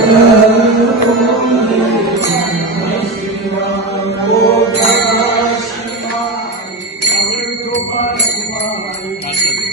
Thank you.